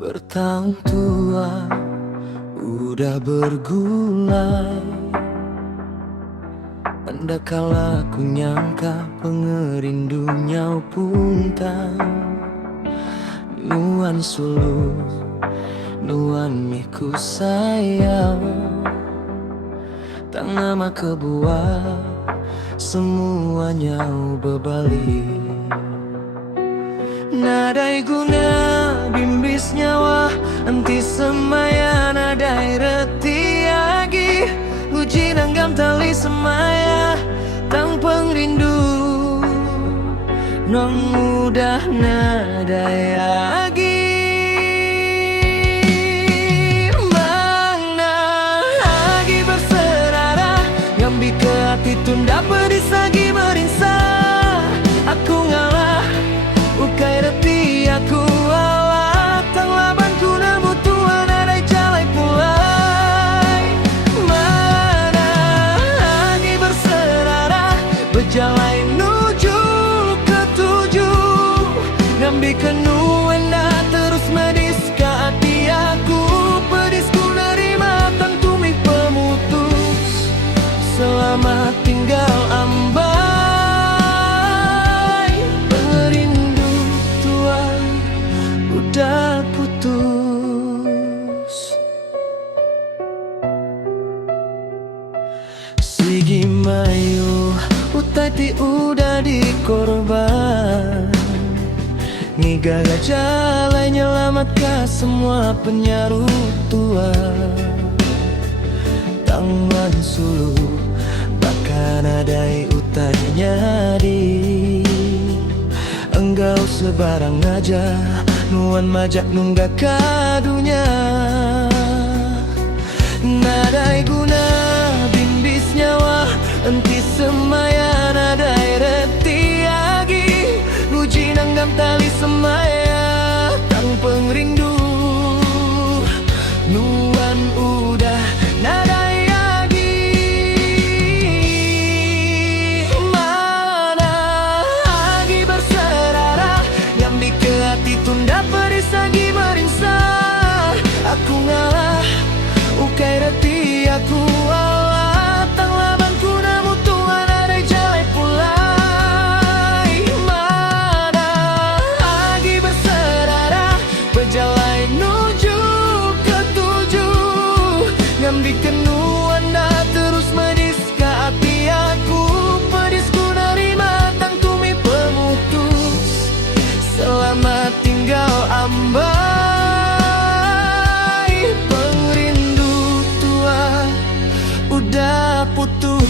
Bertahun tua udah bergulai. Andakala ku nyangka pengerindunya punta. Nuan sulu, nuan miku sayang. Tangama kebuah, semuanya berbalik. Nadai guna bimbis nyawa anti semaya nadai reti agi uji nanggam tali semaya tang pengrindu non mudah nadai agi mana agi berserara ngambil ke hati tunda pedis lagi merinsa aku ngalah ukai reti aku awak tang laban ku nemu tuan ada jalai pulai mana lagi berserara berjalan menuju ke tujuh ngambil kenuenda terus medis ke hati aku pedisku nerima tang tumi pemutus selamat tinggal amba. Udah putus Sigi mayu Utati udah dikorban Ngigaga jalan nyelamatkan semua penyaru tua Tangan sulu Bahkan adai utanya di Enggau sebarang aja Nuan majak nunggak kadunya Nadai guna bimbis nyawa enti semaya nadai reti agi Uji nanggam tali semaya tang pengrindu Nuan udah nadai agi mana agi berserara ngambil ke hati tunda pedis lagi merinsa aku ngalah ukai reti aku awak tang laban ku nemu tuan ada jalai pulai mana lagi berserara berjalan menuju ke tujuh ngambil kenuan dah terus medis ke hati aku pedisku nerima tang tumi pemutus selamat tinggal ambai pengrindu tua udah putus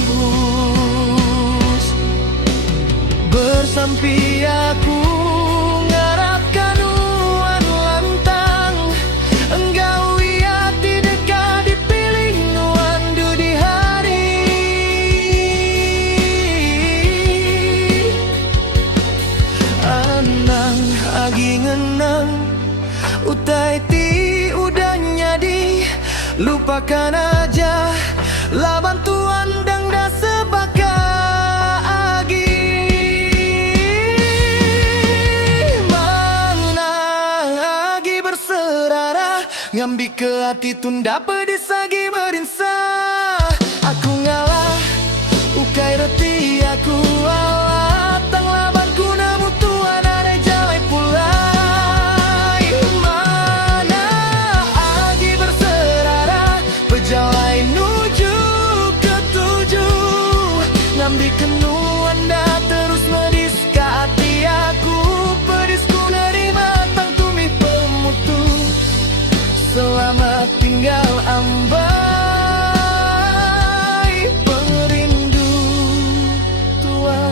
bersampi aku ngarapkan nuan lantang enggau hati dekat dipilih nuan du di hari anang agi ngenang utai ti udah nyadi lupakan aja laban tuan dang dah sebaka agi mana agi berserara ngambil ke hati tunda pedis lagi merinsa aku ngalah ukai reti aku awak tang laban ku nemu tuan ada jalai pulai mana agi berserara berjalan menuju ke tujuh ngambil kenuan dah terus medis ke hati aku pedisku nerima tang tumi pemutus selamat tinggal ambai pengrindu tua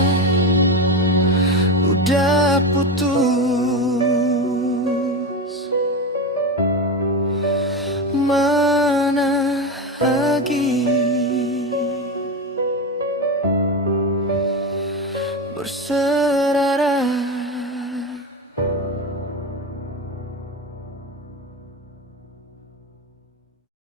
udah putus mana lagi